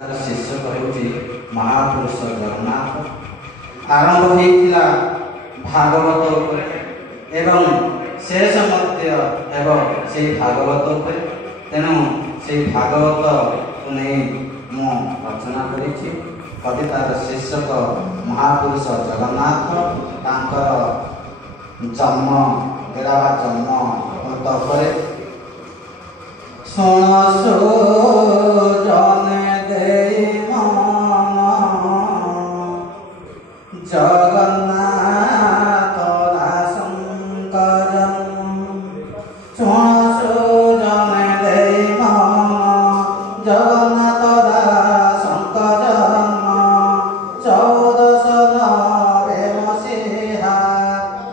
शीर्षक ହେଉଛି महापुरुष जगन्नाथ। आरंभ होइथिला भागवत उपरे एवं शेष मध्य एवं से भागवत उपरे। तेणु से भागवत को नहीं मु रचना करिछि। कवितार शीर्षक महापुरुष जगन्नाथ। तांकर जन्म एरा जन्म तपरे सुनसु जने देई मन जगन्नाथ दासंकर सुनसु जने देई मन जगन्नाथ दासंकर 1490 मसीहा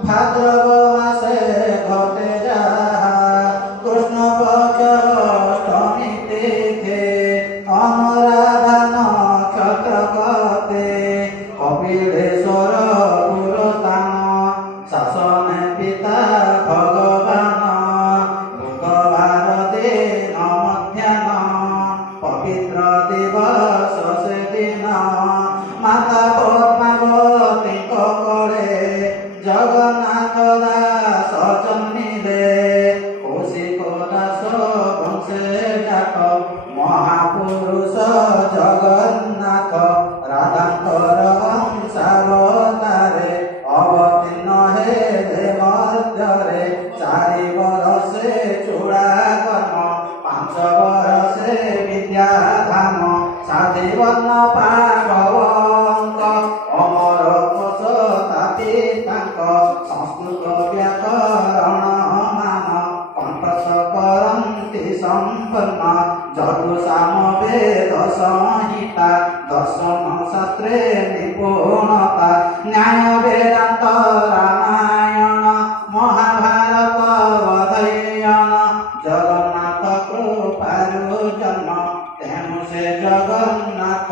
भाद्रव मासे घटे जाहा कृष्ण पक्ष अष्टमी तिथि अनुराधा नक्षत्र गते कपिलेश्वर गुरुस्थान शासन पिता भगवान बुधवार दिन मध्याह्न पवित्र दिवस से दिन माता पद्मावती कोले जगन्नाथ दास जन्मिले कौशिक दास वंशे जात महापुरुष जगन्नाथ राधांकर वंशावतारे अवतीर्ण हेले मध्यरे 4 बरसे चूड़ाकर्म 5 बरसे विद्याधाम साधिवर्ण पांडवंक अमर कोश तापितांक संस्कृत व्याकरण मान कंठस्थ करन्ति संपन्न जदु साम वेद संहिता दर्शन शास्त्रे निपुणता न्याय वेदांत रामायण महाभारत अध्ययन जगन्नाथ कृपारु जन्म तेणु से जगन्नाथ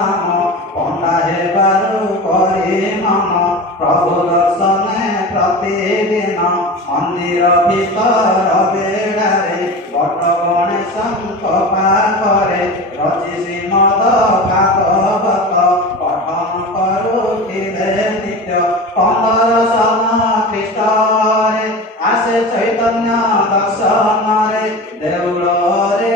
नाम पंडा हेबारु करी मन प्रभु दर्शने प्रतिदिन मंदिर भीतर बेड़ारे बट गणेशंक पाखरे रचि श्रीमद भागवत पठन करुथिले नित्य 15 सन ख्रीष्टरे आसे चैतन्य दर्शनरे देउळे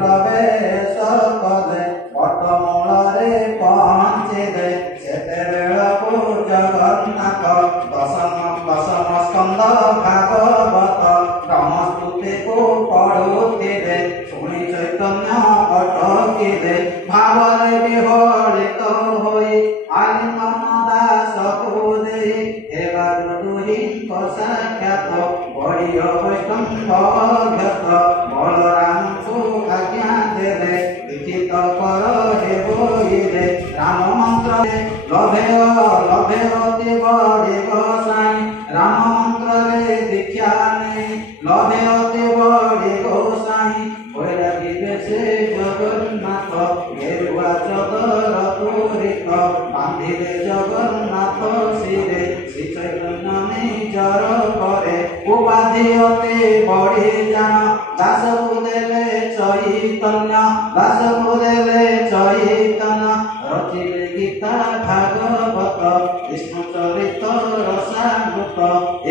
प्रवेश कले बटमूलरे पहुँचिले सेतेबेळकु जगन्नाथ दशम स्कंद भागवत ब्रह्मस्तुतिकु पढ़ुथिले शुणी चैतन्य अटकिले भावरे विहलित होई आलिंगन दासकु देई हेबारु दुहिंक साक्षात बड़िय वैष्णव भक्त बलरामकु आज्ञा देले लिखित कर हे बोइले राम मंत्र लभे अति बड़े गोसाई राम मंत्र रे दीक्षा नहीं लभे अति बड़े गोसाई बैरागी बेसे जगन्नाथ गेरुआ चदर पूरित बांधिले जगन्नाथ शिरे श्री चैतन्य निजर करे उपाधि अति बड़ी जान दास देले चैतन्य दास देले चैतन्य रचिले गीता भागवत विष्णु चरित रसामृत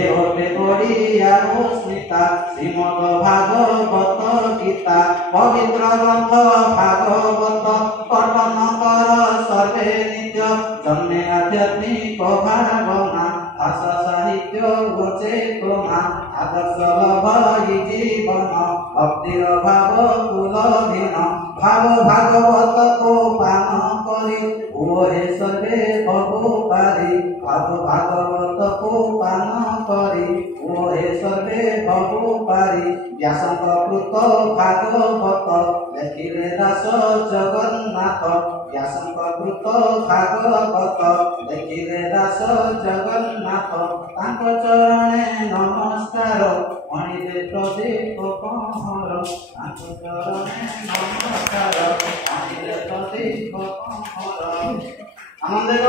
एवटे बड़िया स्मिता श्रीमद भागवत गीता पवित्र ग्रंथ भागवत पठन कर सर्वे नित्य जन्मे आध्यात्मिक भावना भाषा साहित्य चेतना आदर्श लभई जीवन भक्तिर भाव कुलधीन भाव भागवत को पान करी ओहे सर्वे भगो पारी भाव भागवत को पान करी ओहे सर्वे भगो पारी व्यासंक कृत भागवत लेखिले दास जगन्नाथ व्यासंक कृत भागवत लेखिले दास जगन्नाथ तांक चरणे नमस्कार अणिले प्रदीप कमर तांक चरणे नमस्कार अणिले प्रदीप कमर आनंद।